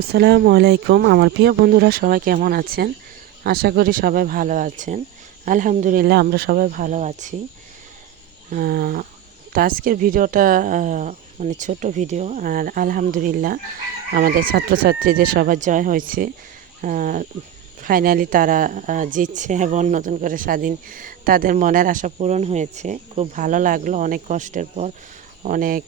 আসসালামু আলাইকুম। আমার প্রিয় বন্ধুরা, সবাই কেমন আছেন? আশা করি সবাই ভালো আছেন। আলহামদুলিল্লাহ, আমরা সবাই ভালো আছি। তো আজকের ভিডিওটা মানে ছোট ভিডিও। আর আলহামদুলিল্লাহ, আমাদের ছাত্রছাত্রীদের সবার জয় হয়েছে। ফাইনালি তারা জিতছে এবং নতুন করে স্বাধীন তাদের মনের আশা পূরণ হয়েছে। খুব ভালো লাগল, অনেক কষ্টের পর, অনেক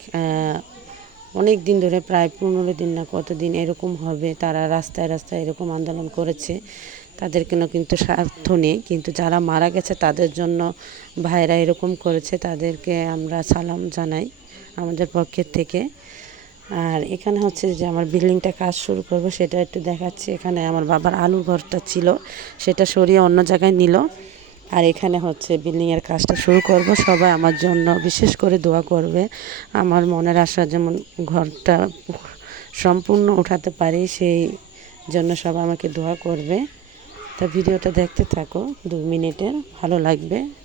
অনেক দিন ধরে, প্রায় পনেরো দিন না কতদিন এরকম হবে, তারা রাস্তায় রাস্তায় এরকম আন্দোলন করেছে। তাদের কোনো কিন্তু স্বার্থ নেই। কিন্তু যারা মারা গেছে, তাদের জন্য ভাইরা এরকম করেছে, তাদেরকে আমরা সালাম জানাই আমাদের পক্ষের থেকে। আর এখানে হচ্ছে যে আমার বিল্ডিংটা কাজ শুরু করব, সেটা একটু দেখাচ্ছি। এখানে আমার বাবার আলুর ঘরটা ছিল, সেটা সরিয়ে অন্য জায়গায় নিল। আর এখানে হচ্ছে বিল্ডিংয়ের কাজটা শুরু করব। সবাই আমার জন্য বিশেষ করে দোয়া করবে। আমার মনের আশা যেমন ঘরটা সম্পূর্ণ উঠাতে পারি, সেই জন্য সবাই আমাকে দোয়া করবে। তা ভিডিওটা দেখতে থাকো দু মিনিটের, ভালো লাগবে।